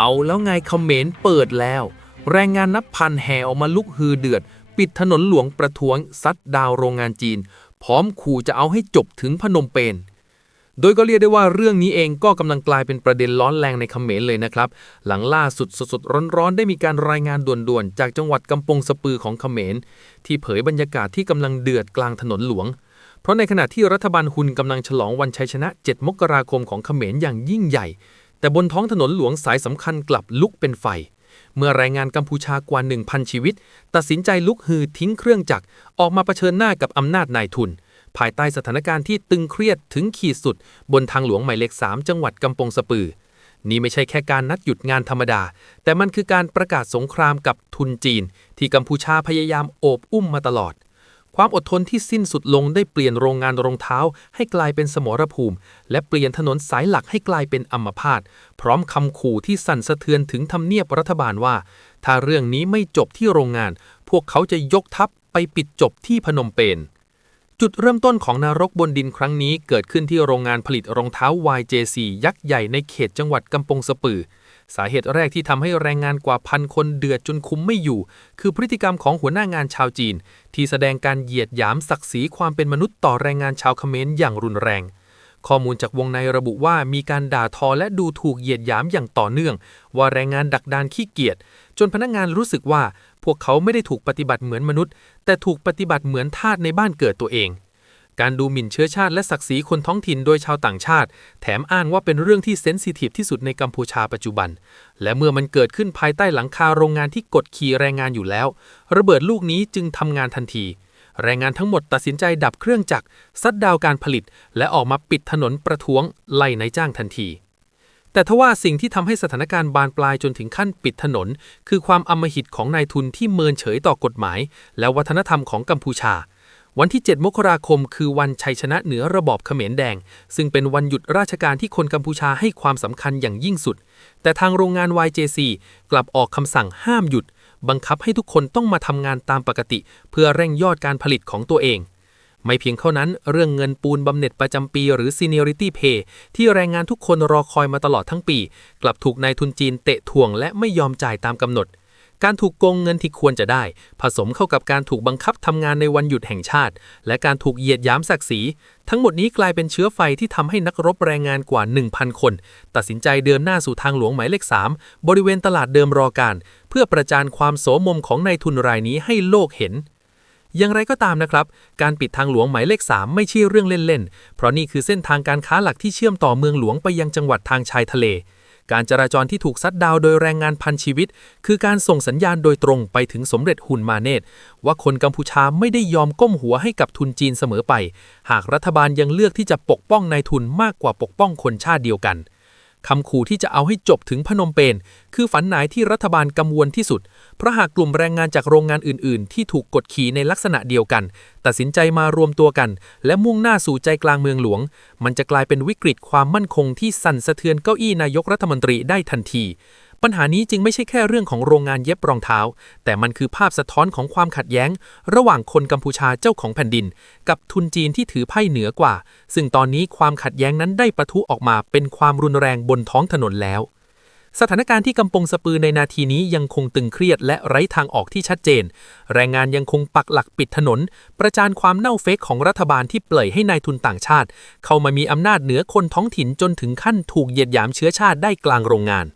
เอาแล้วไงเขมรเปิดแล้วแรงงานนับพันแห่ออกมาลุกฮือเดือดปิดถนนหลวงประท้วงซัดดาวโรงงานจีนพร้อมขู่จะเอาให้จบถึงพนมเปญโดยก็เรียกได้ว่าเรื่องนี้เองก็กำลังกลายเป็นประเด็นร้อนแรงในเขมรเลยนะครับหลังล่าสุดสดๆร้อนๆได้มีการรายงานด่วนๆจากจังหวัดกำปงสปือของเขมรที่เผยบรรยากาศที่กำลังเดือดกลางถนนหลวงเพราะในขณะที่รัฐบาลฮุนกำลังฉลองวันชัยชนะ7มกราคมของเขมรอย่างยิ่งใหญ่แต่บนท้องถนนหลวงสายสำคัญกลับลุกเป็นไฟเมื่อแรงงานกัมพูชากว่า 1,000 ชีวิตตัดสินใจลุกฮือทิ้งเครื่องจักรออกมาเผชิญหน้ากับอำนาจนายทุนภายใต้สถานการณ์ที่ตึงเครียดถึงขีดสุดบนทางหลวงหมายเลข 3 จังหวัดกำปงสปือนี่ไม่ใช่แค่การนัดหยุดงานธรรมดาแต่มันคือการประกาศสงครามกับทุนจีนที่กัมพูชาพยายามโอบอุ้มมาตลอดความอดทนที่สิ้นสุดลงได้เปลี่ยนโรงงานรองเท้าให้กลายเป็นสมรภูมิและเปลี่ยนถนนสายหลักให้กลายเป็นอัมพาตพร้อมคำขู่ที่สั่นสะเทือนถึงทำเนียบรัฐบาลว่าถ้าเรื่องนี้ไม่จบที่โรงงานพวกเขาจะยกทัพไปปิดจบที่พนมเปญจุดเริ่มต้นของนรกบนดินครั้งนี้เกิดขึ้นที่โรงงานผลิตรองเท้า YJC ยักษ์ใหญ่ในเขตจังหวัดกำปงสปือสาเหตุแรกที่ทำให้แรงงานกว่าพันคนเดือดจนคุมไม่อยู่คือพฤติกรรมของหัวหน้างานชาวจีนที่แสดงการเหยียดหยามศักดิ์ศรีความเป็นมนุษย์ต่อแรงงานชาวเขมรอย่างรุนแรงข้อมูลจากวงในระบุว่ามีการด่าทอและดูถูกเหยียดหยามอย่างต่อเนื่องว่าแรงงานดักดานขี้เกียจจนพนักงานรู้สึกว่าพวกเขาไม่ได้ถูกปฏิบัติเหมือนมนุษย์แต่ถูกปฏิบัติเหมือนทาสในบ้านเกิดตัวเองการดูหมิ่นเชื้อชาติและศักดิ์ศรีคนท้องถิ่นโดยชาวต่างชาติแถมอ้างว่าเป็นเรื่องที่เซนซิทีฟที่สุดในกัมพูชาปัจจุบันและเมื่อมันเกิดขึ้นภายใต้หลังคาโรงงานที่กดขี่แรงงานอยู่แล้วระเบิดลูกนี้จึงทำงานทันทีแรงงานทั้งหมดตัดสินใจดับเครื่องจักรซัดดาวการผลิตและออกมาปิดถนนประท้วงไล่นายจ้างทันทีแต่ทว่าสิ่งที่ทำให้สถานการณ์บานปลายจนถึงขั้นปิดถนนคือความอำมหิตของนายทุนที่เมินเฉยต่อกฎหมายและวัฒนธรรมของกัมพูชาวันที่7มกราคมคือวันชัยชนะเหนือระบอบเขมรแดงซึ่งเป็นวันหยุดราชการที่คนกัมพูชาให้ความสำคัญอย่างยิ่งสุดแต่ทางโรงงาน YJC กลับออกคำสั่งห้ามหยุดบังคับให้ทุกคนต้องมาทำงานตามปกติเพื่อเร่งยอดการผลิตของตัวเองไม่เพียงเท่านั้นเรื่องเงินปูนบำเหน็จประจำปีหรือ Seniority Pay ที่แรงงานทุกคนรอคอยมาตลอดทั้งปีกลับถูกนายทุนจีนเตะถ่วงและไม่ยอมจ่ายตามกำหนดการถูกโกงเงินที่ควรจะได้ผสมเข้ากับการถูกบังคับทำงานในวันหยุดแห่งชาติและการถูกเหยียดหยามศักดิ์ศรีทั้งหมดนี้กลายเป็นเชื้อไฟที่ทำให้นักรบแรงงานกว่า 1,000 คนตัดสินใจเดินหน้าสู่ทางหลวงหมายเลข 3บริเวณตลาดเดิมรอการเพื่อประจานความโสมมของนายทุนรายนี้ให้โลกเห็นอย่างไรก็ตามนะครับการปิดทางหลวงหมายเลข 3ไม่ใช่เรื่องเล่นๆเพราะนี่คือเส้นทางการค้าหลักที่เชื่อมต่อเมืองหลวงไปยังจังหวัดทางชายทะเลการจราจรที่ถูกซัดดาวโดยแรงงานพันชีวิตคือการส่งสัญญาณโดยตรงไปถึงสมเด็จฮุนมาเนตว่าคนกัมพูชาไม่ได้ยอมก้มหัวให้กับทุนจีนเสมอไปหากรัฐบาลยังเลือกที่จะปกป้องนายทุนมากกว่าปกป้องคนชาติเดียวกันคำขู่ที่จะเอาให้จบถึงพนมเปญคือฝันหมายที่รัฐบาลกังวลที่สุดเพราะหากกลุ่มแรงงานจากโรงงานอื่นๆที่ถูกกดขี่ในลักษณะเดียวกันตัดสินใจมารวมตัวกันและมุ่งหน้าสู่ใจกลางเมืองหลวงมันจะกลายเป็นวิกฤตความมั่นคงที่สั่นสะเทือนเก้าอี้นายกรัฐมนตรีได้ทันทีปัญหานี้จึงไม่ใช่แค่เรื่องของโรงงานเย็บรองเท้าแต่มันคือภาพสะท้อนของความขัดแย้งระหว่างคนกัมพูชาเจ้าของแผ่นดินกับทุนจีนที่ถือไพ่เหนือกว่าซึ่งตอนนี้ความขัดแย้งนั้นได้ปะทุออกมาเป็นความรุนแรงบนท้องถนนแล้วสถานการณ์ที่กำปงสปือในนาทีนี้ยังคงตึงเครียดและไร้ทางออกที่ชัดเจนแรงงานยังคงปักหลักปิดถนนประจานความเน่าเฟกของรัฐบาลที่ปล่อยให้นายทุนต่างชาติเข้ามามีอำนาจเหนือคนท้องถิ่นจนถึงขั้นถูกเหยียดหยามเชื้อชาติได้กลางโรงงาน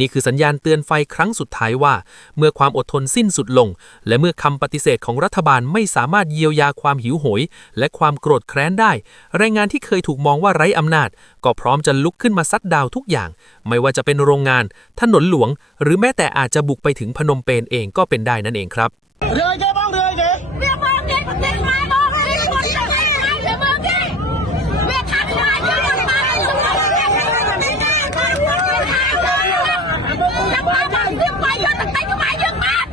นี่คือสัญญาณเตือนไฟครั้งสุดท้ายว่าเมื่อความอดทนสิ้นสุดลงและเมื่อคำปฏิเสธของรัฐบาลไม่สามารถเยียวยาความหิวโหยและความโกรธแค้นได้แรงงานที่เคยถูกมองว่าไร้อำนาจก็พร้อมจะลุกขึ้นมาซัดดาวทุกอย่างไม่ว่าจะเป็นโรงงานถนนหลวงหรือแม้แต่อาจจะบุกไปถึงพนมเปญเองก็เป็นได้นั่นเองครับเรือแกบ้างเรือแกเรือบ้างแกเต็มมาบ้างเรือคนจะไม่มาเรือบ้างแกเรือขาดขาดเรือคนมาเรือคนมาเรือคนมาเรือคนมาเยอะตั้งแต่ก็มาเยอะมาก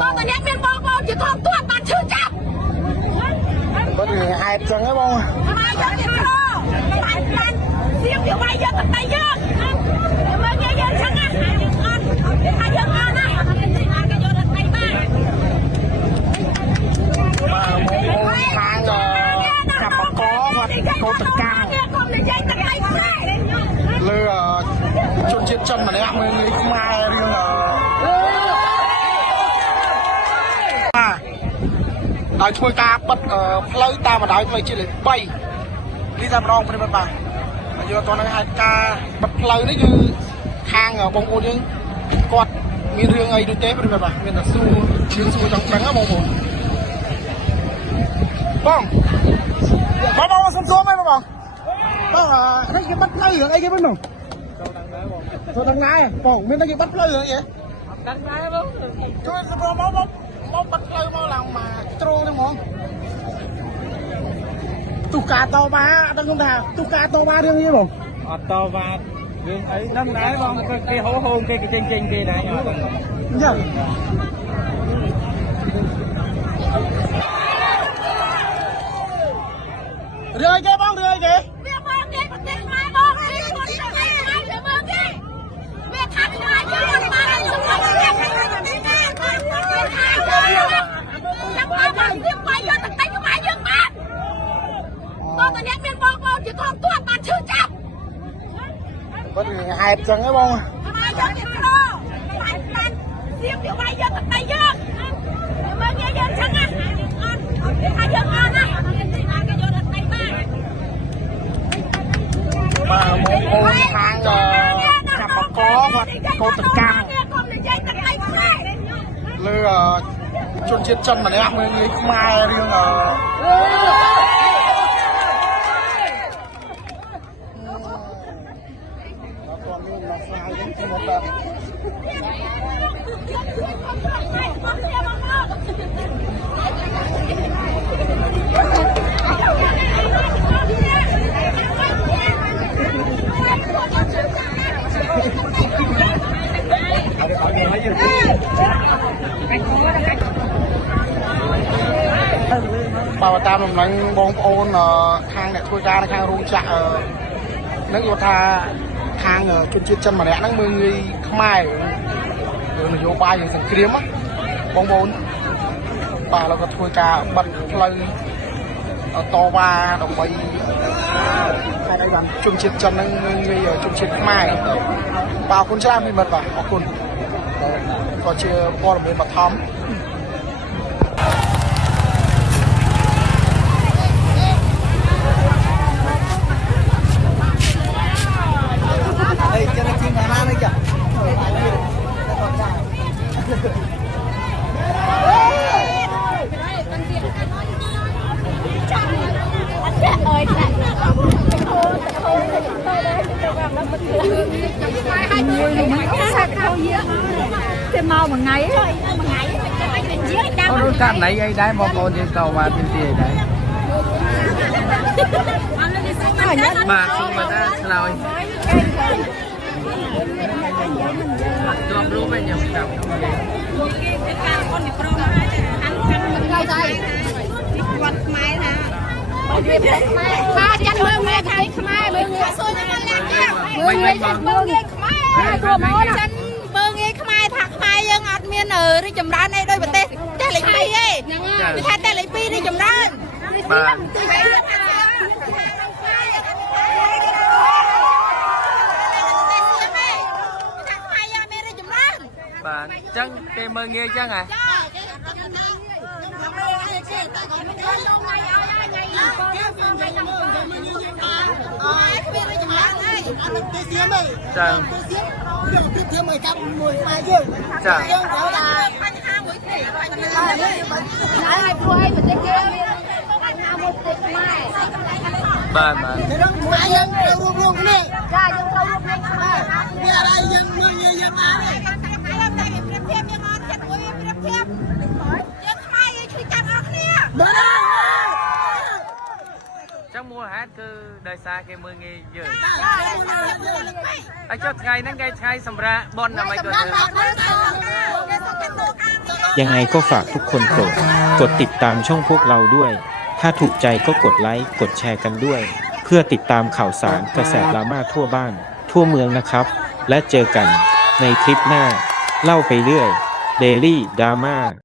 ตอนนี้เป็นบองจะทองตัวปัดชื่อจับก็ถือหายจังนะบองมาเยอะที่คอปันเสียงเดี๋ยวมาเยอะตั้งแต่เยอะมาเยอะๆช่างอ่ะมาเยอะมานะ chân mà đấy mình mai riêng đòi thôi ca bật plei ta mà đòi plei chỉ là bay đi ra rong bên bà giờ còn hai ca bật plei đấy như khang ở bông ô nhưng quạt miền riêng ấy đi tế bên bà miền là su chiên su trong trắng á bông bông bông xong xuống mấy bông đấy cái bắt plei ở đây cái bên nào thôi đằng này bông miền đây cái bắt plei ở vậy đằng này bông thôi bông bắt plei mau làm mà trôi thôi mong tu cá to ba đang không thà tu cá to ba riêng như bông to ba riêng ấy năm nãy bông cái hố hôn cái trên kia này dạ rơi cái bông rơi kìa có gì hẹp chân cái bông mà một con hàng cặp bọc có và cô tự căng lừa chôn chết chân mà đấy mình mai riêng bà ta mình đánh bóng ôn khang này thôi ra khang rung chạ nước vô tha khang chuyên chiết chân mà lẽ nó mưa người mai rồi nó vô bay rồi kiếm á bóng ôn bà là có thôi ca bật plei to ba đồng bay hai cái bàn chuyên chiết chân nó người chuyên chiết mai bà con trai mình bật vào họ con có chưa qua là mình bật thắm đây cho nó chim Hà Lan đấy kìa cái mau một ngày có đôi cạn này ấy đấy một con trên cầu mà bên kia đấy mà không mà ta sao choรู้ไหมยังจำba chân mương nghe thấy mai mương nghe xôi nó lên nha mương nghe rồi mỗi chân mương nghe mai thằng mai dân ăn miên ở đi chấm đan đây đôi bật tê tê lấy pi ấy đi thay tê lấy pi đi chấm đan bà chân tem mơ nghe chân à chân bà trong mùa hát cứ đời xa cái mưa nghe dữ ở chỗ ngàyนั่นไงใช้สำระบอลทำไมก็เถอะ ยังไงก็ฝากทุกคนโปรดกดติดตามช่องพวกเราด้วย ถ้าถูกใจก็กดไลค์กดแชร์กันด้วย เพื่อติดตามข่าวสารกระแสดราม่าทั่วบ้านทั่วเมืองนะครับ และเจอกันในคลิปหน้าเล่าไปเรื่อย Daily Drama